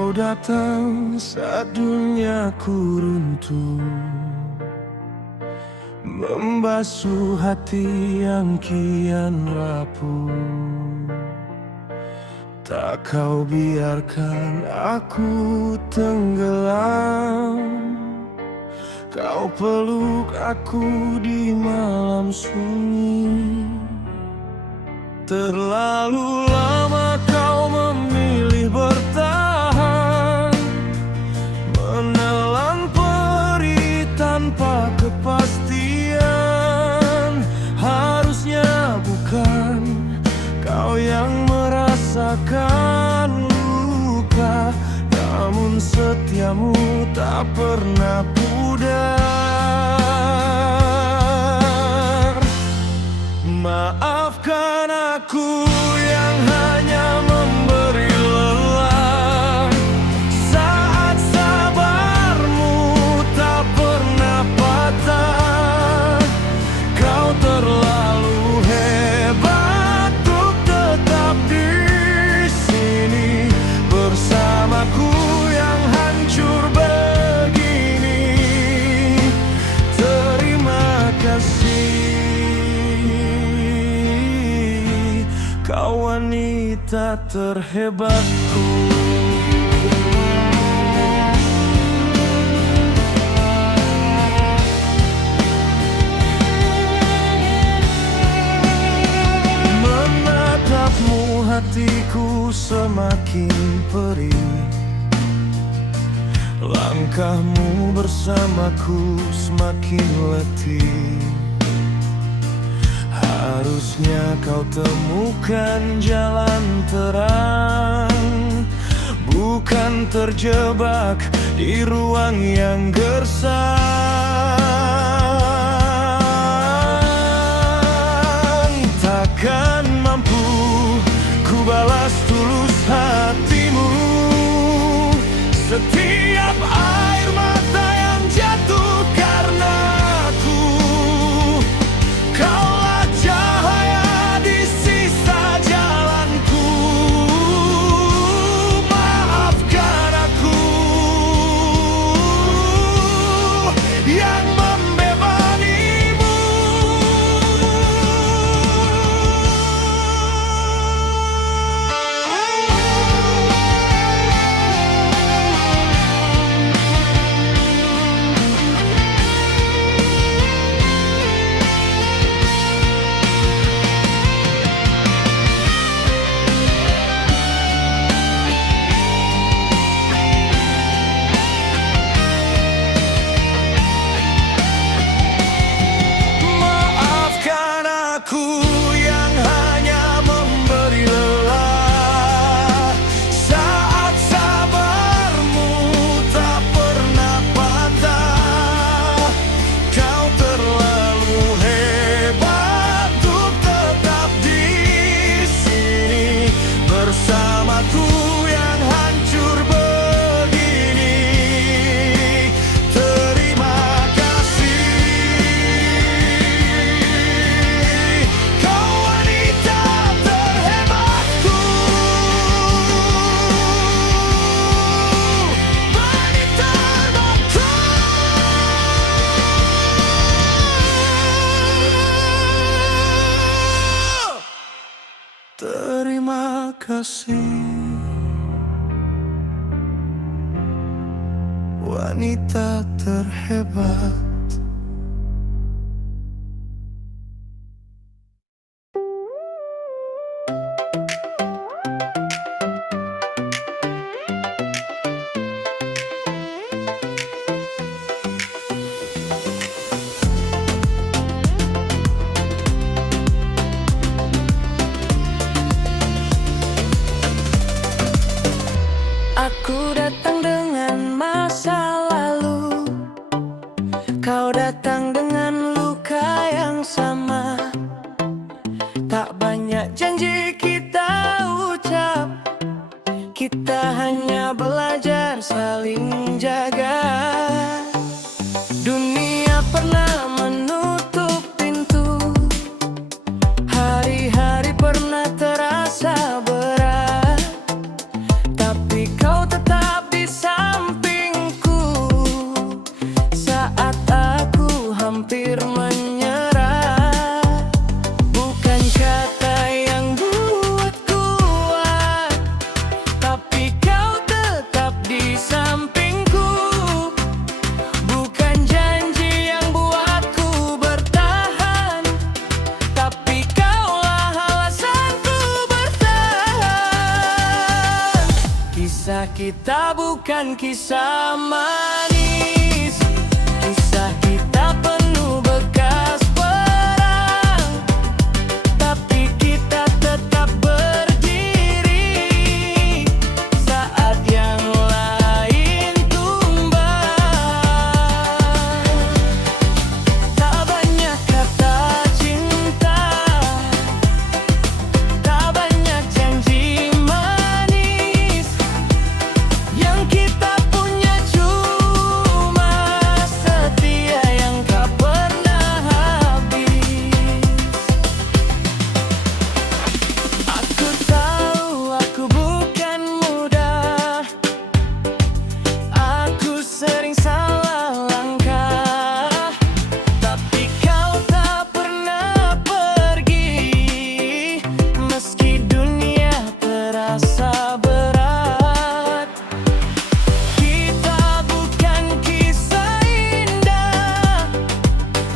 Kau datang saat duniaku runtuh, membasuh hati yang kian rapuh. Tak kau biarkan aku tenggelam, kau peluk aku di malam sunyi. Terlalu lama kau memilih bertahan, menelan perih tanpa kepastian. Harusnya bukan kau yang merasakan luka, namun setiamu tak pernah pudar. Maafkan aku yang hanya memberi lelah, saat sabarmu tak pernah patah. Kau terlalu hebat untuk tetap di sini bersamaku yang hancur begini. Terima kasih, kau wanita terhebatku. Menatapmu hatiku semakin perih, langkahmu bersamaku semakin letih. Harusnya kau temukan jalan terang, bukan terjebak di ruang yang gersang. Takkan mampu ku balas tulus hatimu, setiap air mata yang jatuh karena aku. Kaulah cahaya di sisa jalanku. Maafkan aku yang membebanimu. Maafkan aku yang hanya memberi lelah, saat sabarmu tak pernah patah. Kau terlalu hebat untuk tetap di sini bersamaku yang hancur begini. Terima kasih, kau wanita terhebatku. Wanita terhebatku. Terima kasih, wanita terhebat. Aku datang dengan masa lalu, kau datang dengan luka yang sama. Tak banyak janji kita ucap, kita hanya belajar saling jaga. Dunia pernah menutup pintu, hari-hari pernah terasa berat, tapi kau tetap bukan kisah manis. Kisah kita penuh bekas perang, tapi kita tetap berdiri saat yang lain tumbang. Tak banyak kata cinta, tak banyak janji manis. Yang kita punya cuma setia yang tak pernah habis. Aku tahu aku bukan mudah, aku sering salah langkah, tapi kau tak pernah pergi meski dunia terasa berat. Kita bukan kisah indah,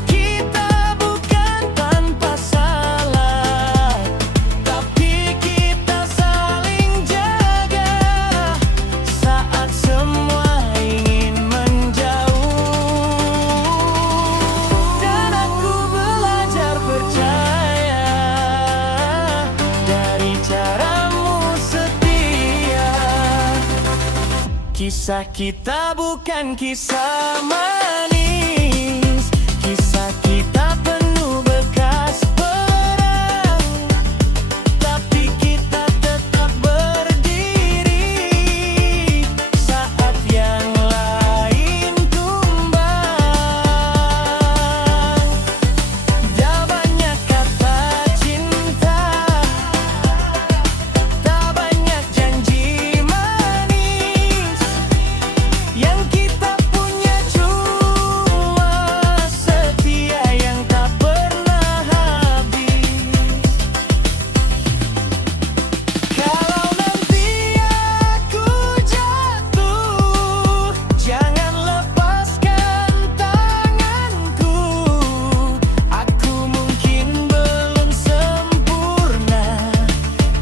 kita bukan tanpa salah, tapi kita saling jaga saat semua ingin menjauh. Dan aku belajar percaya dari caramu setia. Kisah kita bukan kisah manis, kisah kita penuh bekas perang, tapi kita tetap berdiri saat yang lain tumbang. Tak banyak kata cinta, tak banyak janji manis. Yang kita punya cuma setia yang tak pernah habis. Kalau nanti aku jatuh, jangan lepaskan tanganku. Aku mungkin belum sempurna,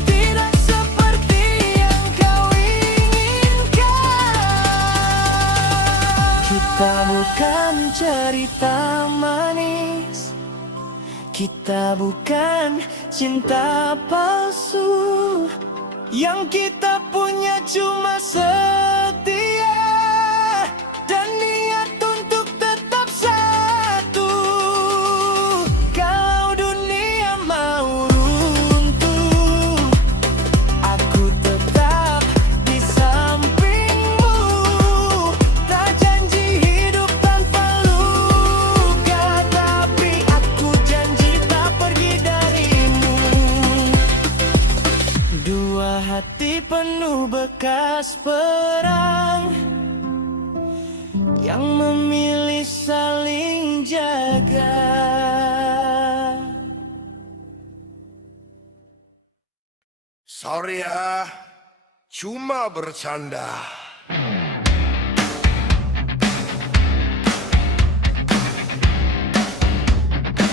tidak seperti yang kau inginkan. Kita bukan cerita manis, kita bukan cinta palsu. Yang kita punya cuma setia dan niat untuk tetap satu. Kalau dunia mau runtuh, aku tetap di sampingmu. Tak janji hidup tanpa luka, tapi aku janji tak pergi darimu. Dua hati penuh bekas perang yang memilih saling jaga. Sorry ya, cuma bercanda.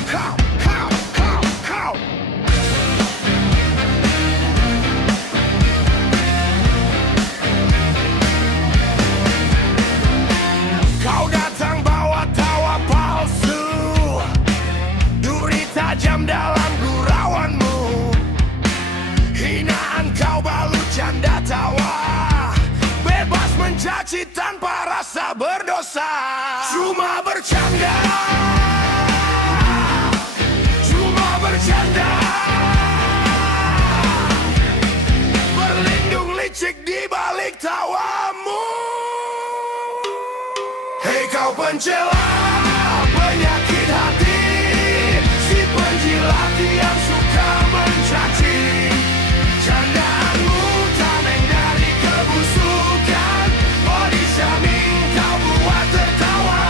Kau, kau, kau, kau. Kau datang bawa tawa palsu, duri tajam dalam gurauanmu. Hinaan kau balut canda tawa, bebas mencaci tanpa rasa berdosa. Cuma bercanda, cuma bercanda. Berlindung licik di balik tawamu. Hei kau pencela penyakit hati, si penjilat yang suka mencaci. Candaanmu tameng dari kebusukan, body shaming kau buat tertawa.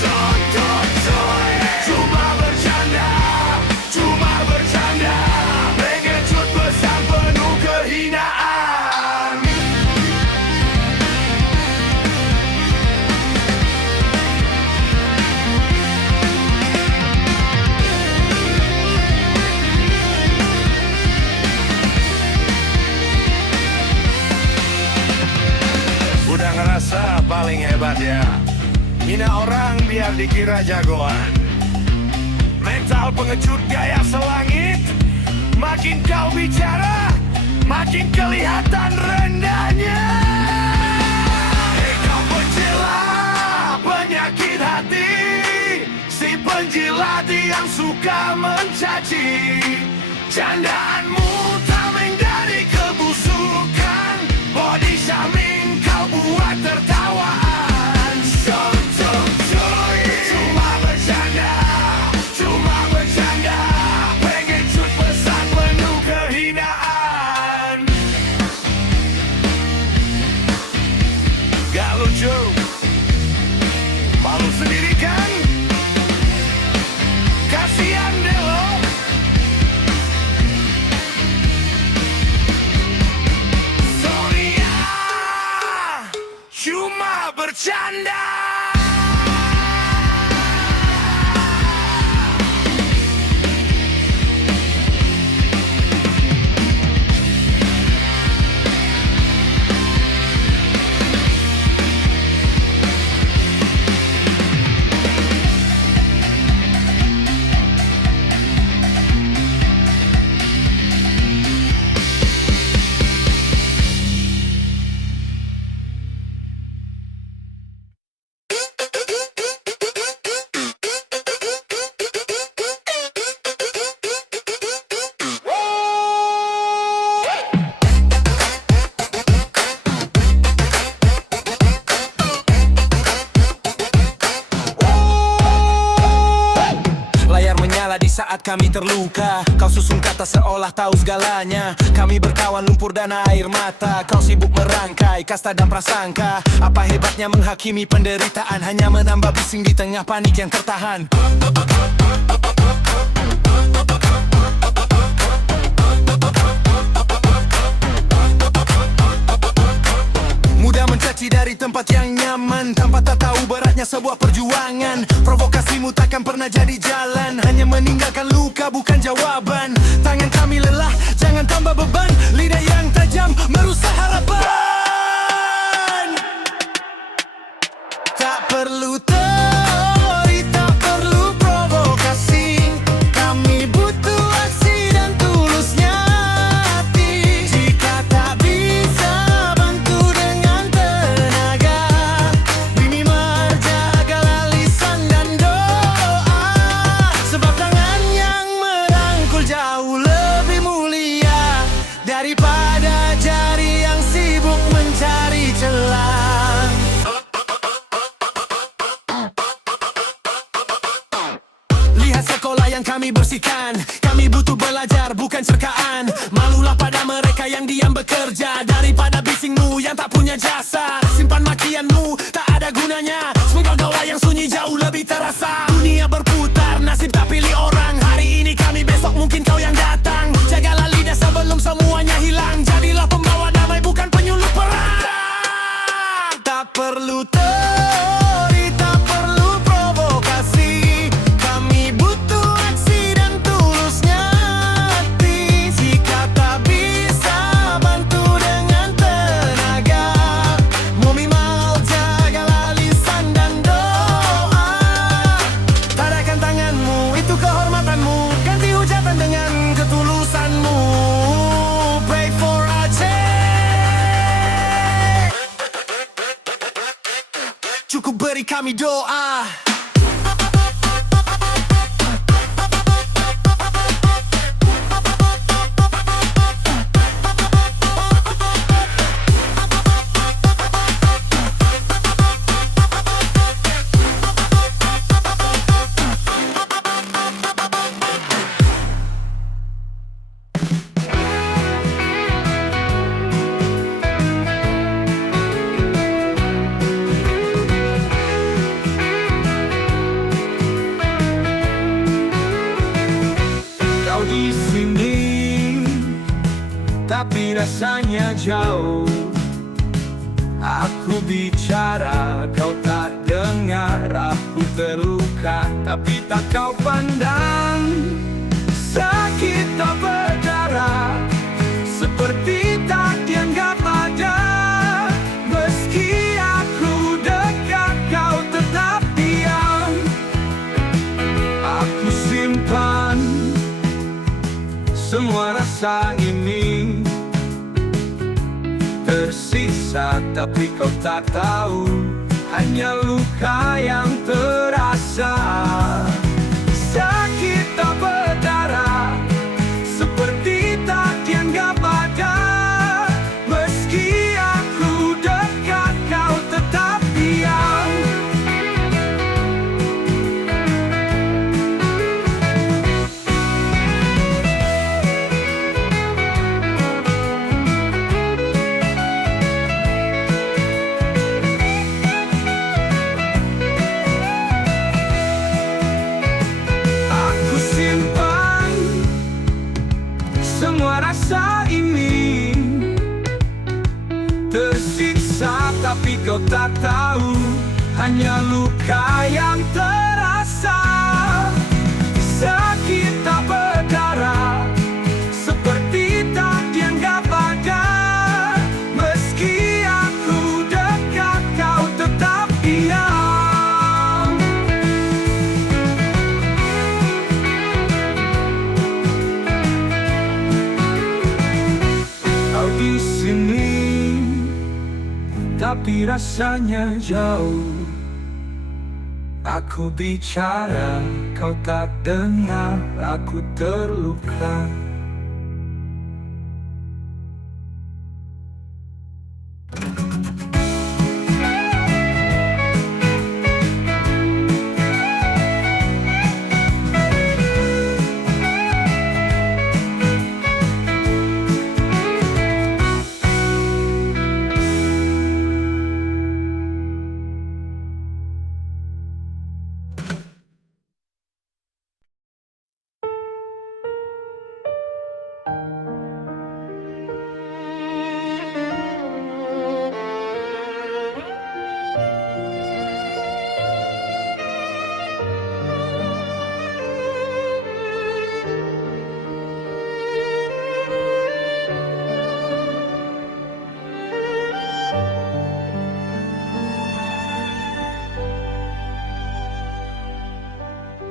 Sotoy, cuma bercanda, cuma bercanda. Mengecut pesan penuh kehinaan. Mina orang biar dikira jagoan. Mental pengecut gaya selangit. Makin kau bicara, makin kelihatan rendahnya. Hei kau pencela penyakit hati, si penjilat yang suka mencaci. Candaanmu tameng dari kebusukan, body shaming kau buat tertawaan. Cuma bercanda, cuma bercanda, pengecut pesan penuh kehinaan. Gak lucu, malu sendiri kan? Kasian deh lo. Sorry ya, cuma bercanda. Di saat kami terluka, kau susun kata seolah tahu segalanya. Kami berkawan lumpur dan air mata. Kau sibuk merangkai kasta dan prasangka. Apa hebatnya menghakimi penderitaan, hanya menambah bising di tengah panik yang tertahan. Mudah mencaci dari tempat yang nyaman, tanpa tak tahu beratnya sebuah perjuangan. Provokasimu takkan pernah jadi jalan, hanya meninggalkan luka bukan jawaban. Tangan kami lelah, jangan tambah beban. Lidah yang tajam merusak harapan. Tak perlu teori, tak perlu provokasi. Kami butuh aksi dan tulusnya hati. Jika tak bisa bantu dengan tenaga, minimal jagalah lisan dan doa. Sebab tangan yang merangkul jauh lebih mulia daripada jari yang sibuk mencari celah. Lihat sekolah yang kami bersihkan. Kami butuh belajar bukan cerkaan. Malulah pada mereka yang diam bekerja, daripada bisingmu yang tak punya jasa. Simpan makianmu tak ada gunanya. Semua yang sunyi jauh lebih terasa. Dunia berputar, nasib tak pilih orang. Hari ini kami, besok mungkin kau yang datang. Jagalah lidah sebelum semuanya hilang. Jadilah pembawa damai bukan penyuluh perang. Tak perlu teori, tak perlu provokasi. Kami butuh aksi dan tulusnya hati. Jika tak bisa bantu dengan tenaga, minimal jagalah lisan dan doa. Tadakan tanganmu, itu kehormatanmu. Ganti hujatan dengan ketulusanmu. Pray for Aceh. Cukup beri kami doa. Kau di sini, tapi rasanya jauh. Aku bicara, kau tak dengar. Aku terluka, tapi tak kau pandang. Sakit tak berdarah, seperti tak dianggap ada. Meski aku dekat, tapi kau tak tahu, hanya luka yang terasa. Sakit tak berdarah, seperti tak dianggap ada. Meski aku dekat, kau tetap diam. Aku simpan semua rasa ini, tersiksa tapi kau tak tahu, hanya luka yang terasa. Sakit tak berdarah, seperti tak dianggap ada. Meski aku dekat, kau tetap diam. Kau di sini, tapi rasanya jauh. Aku bicara, kau tak dengar, aku terluka.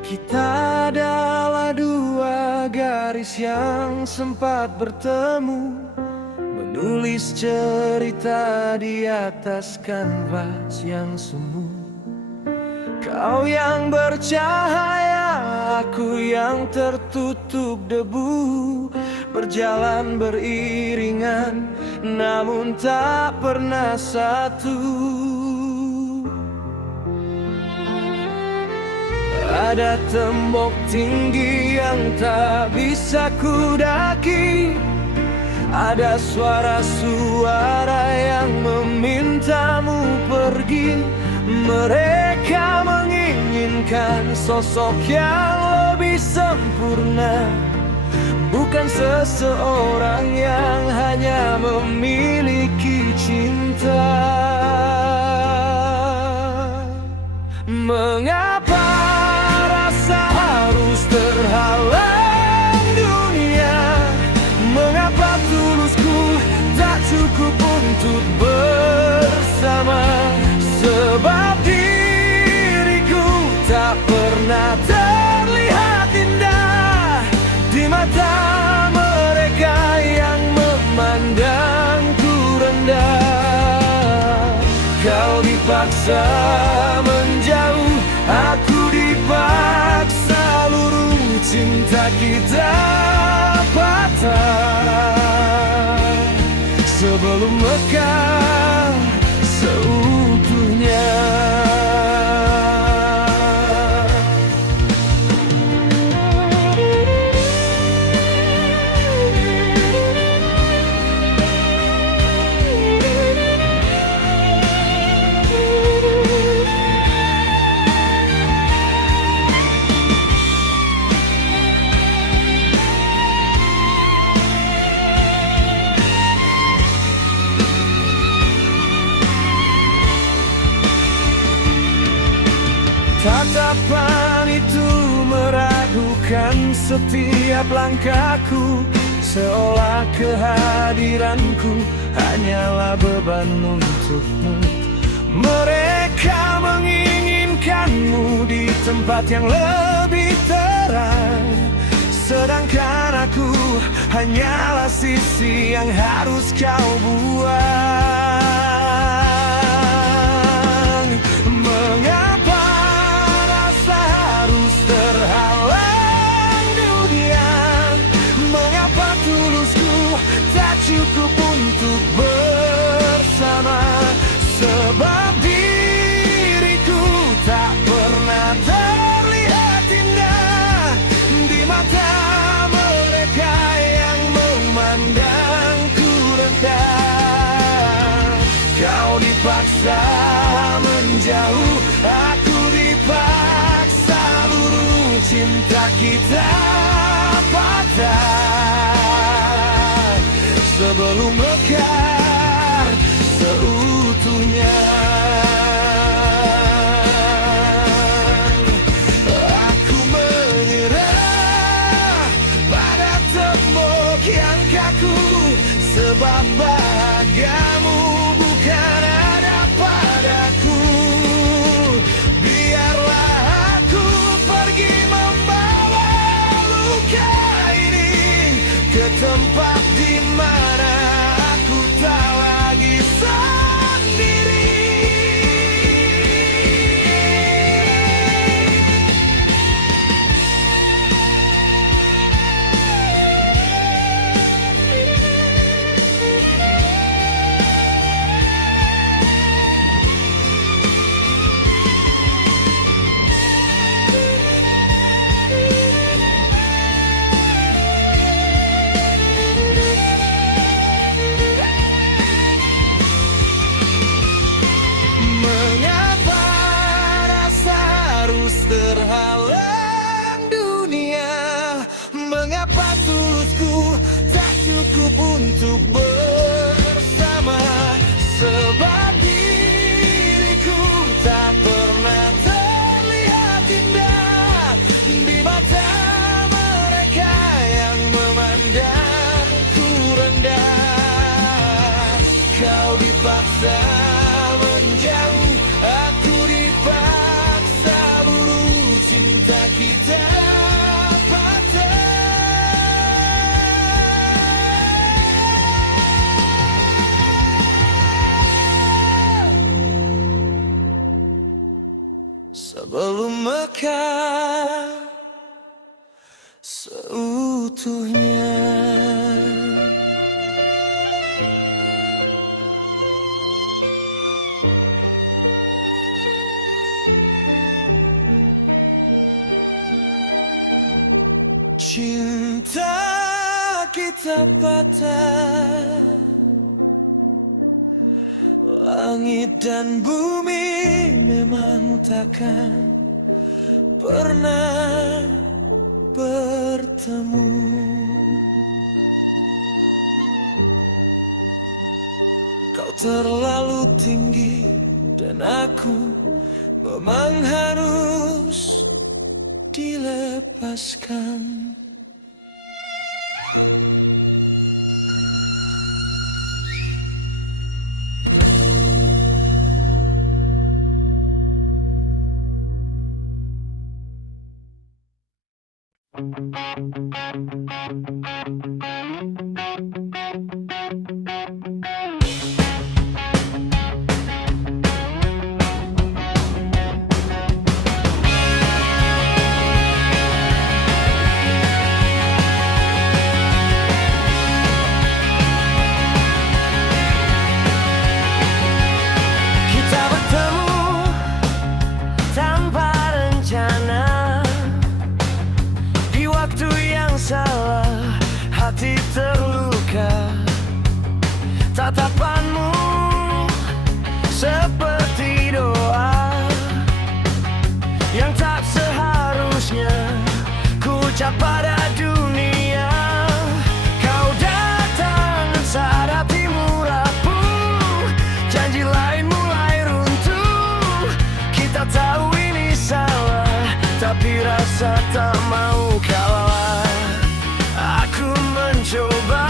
Kita adalah dua garis yang sempat bertemu, menulis cerita di atas kanvas yang semu. Kau yang bercahaya, aku yang tertutup debu, berjalan beriringan, namun tak pernah satu. Ada tembok tinggi yang tak bisa kudaki, ada suara-suara yang memintamu pergi. Mereka menginginkan sosok yang lebih sempurna, bukan seseorang yang hanya memiliki cinta. Mengapa rasa harus terhalang dunia? Mengapa tulusku tak cukup untuk bersama? Sebab diriku tak pernah terlihat indah di mata mereka yang memandangku rendah. Kau dipaksa menjauh, aku dipaksa lurus, cinta kita patah sebelum mekar seutuhnya. Tatapan itu meragukan setiap langkahku, seolah kehadiranku hanyalah beban untukmu. Mereka menginginkanmu di tempat yang lebih terang, sedangkan aku hanyalah sisi yang harus kau buat. Aku dipaksa luru cinta kita patah sebelum mekar seutuhnya. Aku menyerah pada tembok yang kaku, sebab bahagiamu bukan ada padaku. Biarlah aku pergi membawa luka ini ke tempat di mana aku tak lagi sendiri. Mengapa rasa harus terhalang dunia? Mengapa tulusku tak cukup untuk bersama? Sebab diriku tak pernah terlihat indah di mata mereka yang memandangku rendah. Kau dipaksa menjauh, aku dipaksa luru cinta kita patah. Sebelum mekar seutuhnya. Cinta kita patah, langit dan bumi memang takkan pernah bertemu. Kau terlalu tinggi dan aku memang harus dilepaskan. Kita bertemu tanpa rencana, di waktu yang salah, hati terluka. Tatapanmu seperti doa yang tak seharusnya ku ucap pada dunia. Kau datang saat hatimu rapuh, janji lain mulai runtuh. Kita tahu ini salah, tapi rasa tak mau kalah. Aku mencoba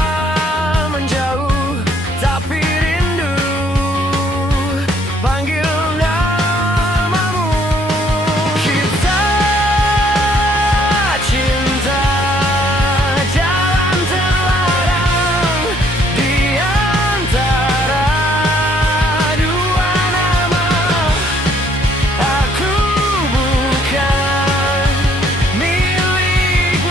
menjauh, tapi rindu panggil namamu. Kita cinta jalan terlarang di antara dua nama. Aku bukan milikmu,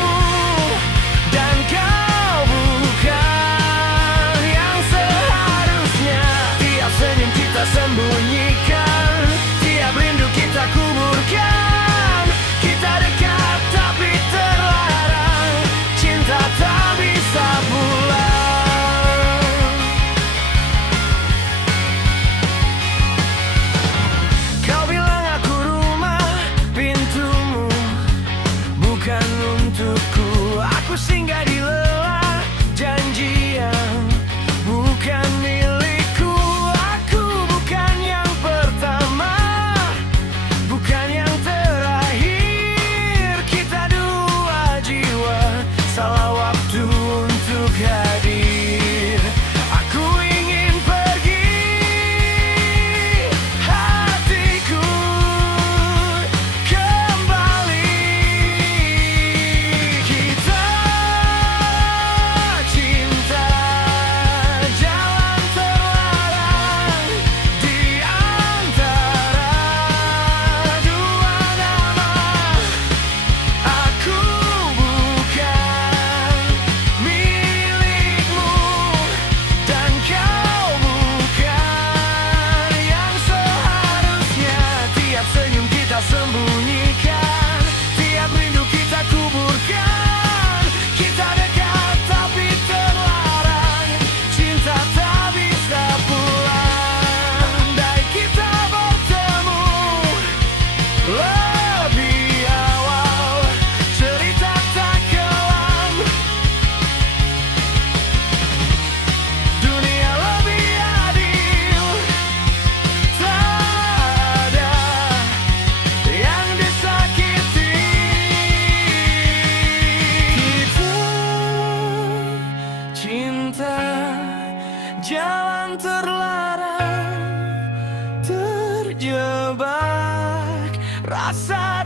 Aku singgah di lelah janji yang bukan milikku. Aku bukan yang pertama, bukan yang terakhir. Kita dua jiwa, salah waktu untuk hadir. Aku ingin pergi, hatiku kembali. Kita cinta, jalan terlarang di antara dua nama. Aku bukan milikmu, dan kau bukan yang seharusnya. Tiap senyum kita sembunyikan, tiap rindu kita kuburkan. Kita dekat tapi terlarang, cinta tak bisa pulang. Andai kita bertemu lebih awal, cerita tak kelam, dunia lebih adil. Tak ada yang disakiti. Kita cinta, jalan terlarang, terjebak rasa